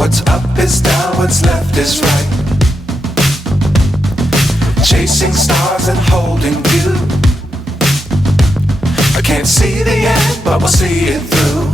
What's up is down, what's left is right. Chasing stars and holding you. I can't see the end, but we'll see it through.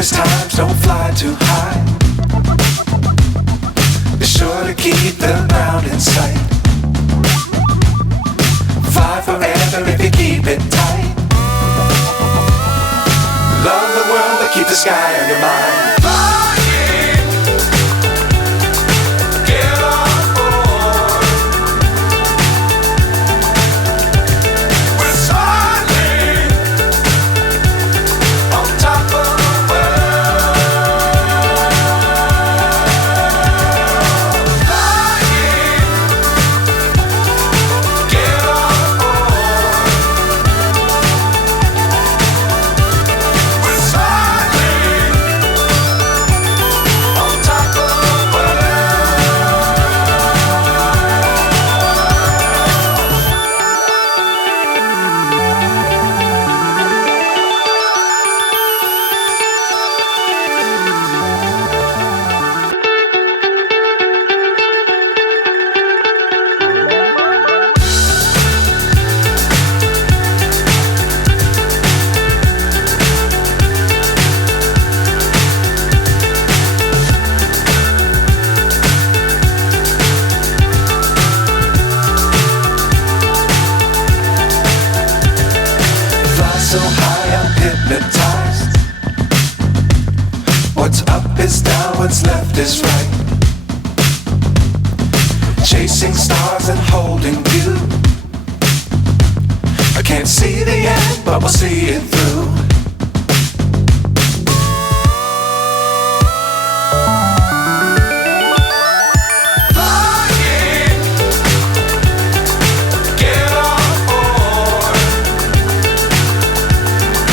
Times don't fly too high. Be sure to keep the ground in sight. Fly forever if you keep it tight. Love the world but keep the sky on your mind. So high I'm hypnotized. What's up is down, what's left is right. Chasing stars and holding you. I can't see the end, but we'll see it through.